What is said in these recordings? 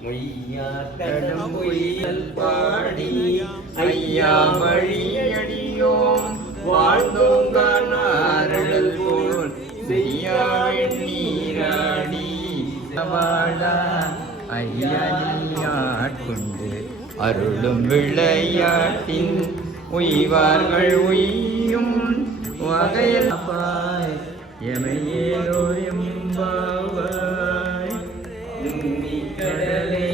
மொய்யாத்தடம் பொய்யல் பாடி ஐயா வழியடியோம் வாழ்ந்தோங்கானாரழல் போல் செய்யா வெண்ணீராடி வாழா ஐயா நீயாட்கொண்டு அருளும் விளையாட்டின் உய்வார்கள் உய்யும் வகையில் பாய் எமையேலோ எம்பாவாய் கடலை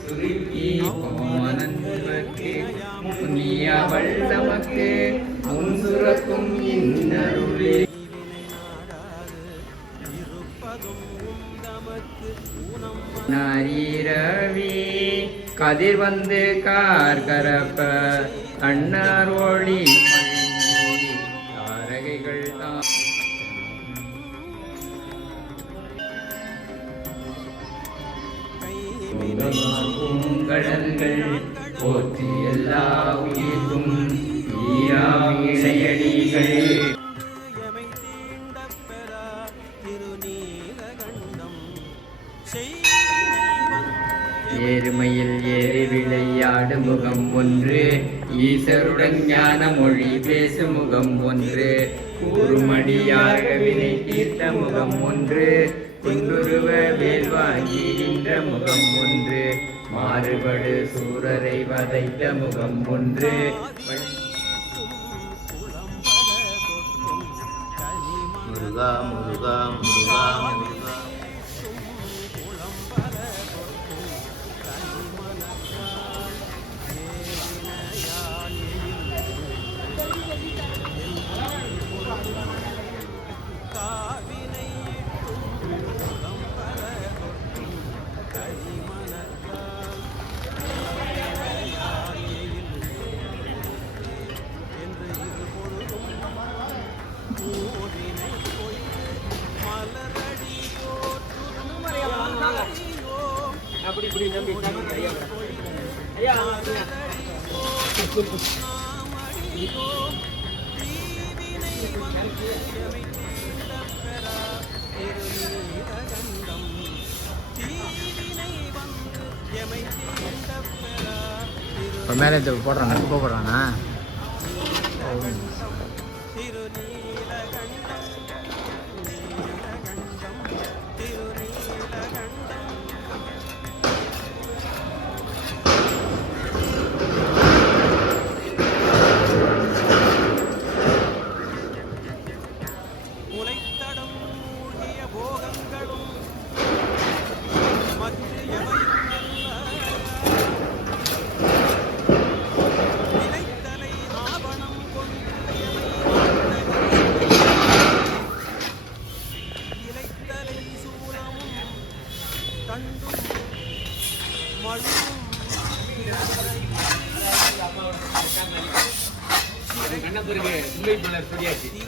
சுருக்கி போனந்தற்கு முன்னிய வல்லமக்கு முன் சுரக்கும் இன்னருளே நாரீரவி கதிர் வந்து கார்கரப்ப அண்ணார் ஒளி தாரகைகள் தான் கடல்கள் போற்றி எல்லா உயிர்க்கும் இணையடிகள் ஏறுமையில் ஏறி விளையாடு முகம் ஒன்று ஈசருடன் ஞான மொழி பேசு முகம் ஒன்று கூறுமடியாக வினை தீர்த்த முகம் ஒன்று குன்றுருவ வேல் வாங்கின்ற முகம் ஒன்று மாறுபடு சூரரை வதைத்த முகம் ஒன்று முருகா முருகா முருகா முருகா அப்படி இப்படி நம்பி ஐயா மேலே போடுறாங்க குப்பை போடுறானா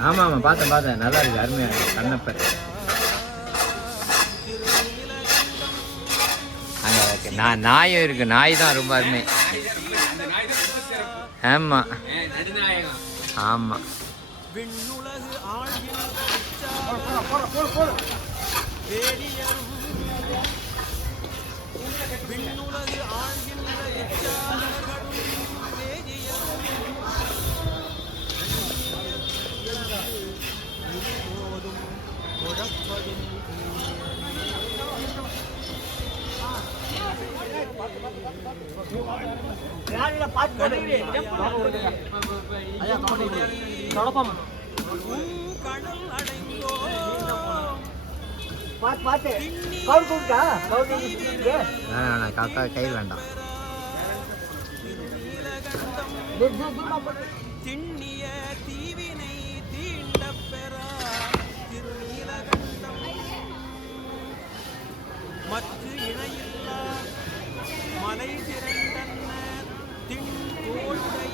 ஆமா ஆமா பார்த்தேன் நல்லா இருக்கு அருமையா இருக்கு கண்ணப்பர் அங்க நாயும் இருக்கு நாய் தான் ரொம்ப அருமை ஆமா ஆமா காக்கா கை வேண்டாம் திண்ணிய தீவினை தீண்ட பெறா திருநீலகண்டம் மற்ற இணையில்லா மலை திரண்டன்ன தின் தோல்கை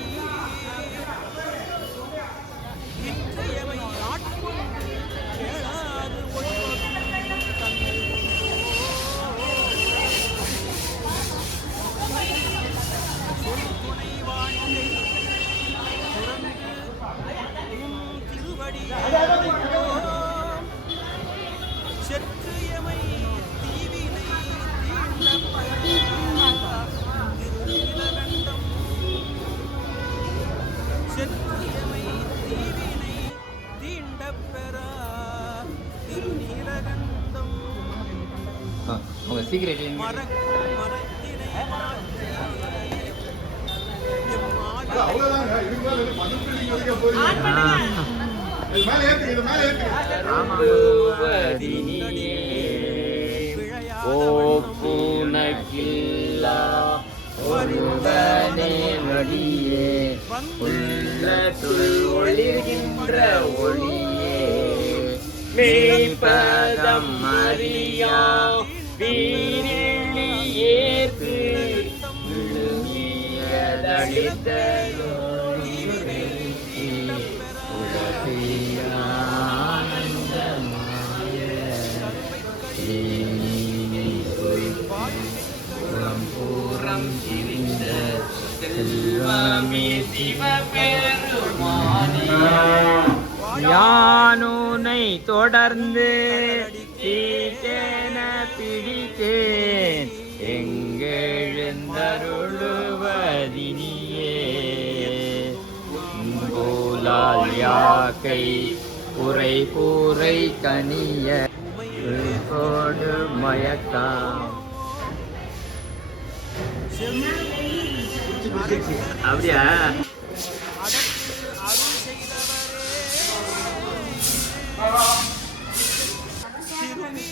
இன்றையவை ஆட்கொண்டு கேளாது ஒழிவதும் தன்னை சொல் துணை வாழ்க்கை திருவடி செற்றியமை தீவினை தீண்ட சீக்கிரம் மறக்கும் மரத்தினை மாற்றி எம்மாலை அவ்வளவுதாங்க. இதுக்கு மேல எதுவும் பதினெட்டு நீங்க வரைக்கும் போறீங்க. இது மேல ஏத்துங்க, இது மேல ஏத்துங்க. ஓப்புனக்கில்லா ஒருவனே நொடியே உள்ளத்துள் ஒளிர்கின்ற ஒளியே மெய்ப்பதம் அறியா வீரிழி ஏற்று விழுமியதளித்த பூரம் திரிந்த செல்வமே சிவபெருமானே யானுனை தொடர்ந்து சீட்டென பிடித்தேன் எங்கெழுந்தருளுவதினியே போலால் யாக்கை உரை கூரை கனிய கோடு மயக்கம் அப்படியா அடக்கு அருள் செய்தவரே திருவினை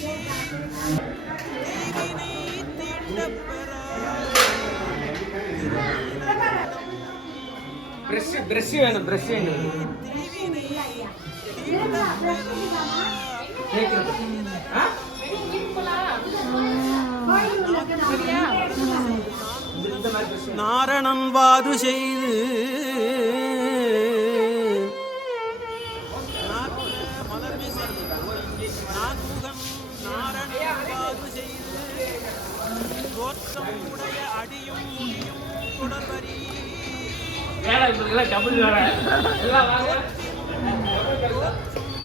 தீவினை தீண்டப் பெறா பிரஷ் வேணும் பிரஷ் வேணும் தீவினை தீண்டப் பெறா நாரணன் வாது செய்து மலர்மிசை நான்முகன் நாரணன் வாது செய்து தோற்றம் உடைய அடியும் முடியும் தொடர்வரி டபுள்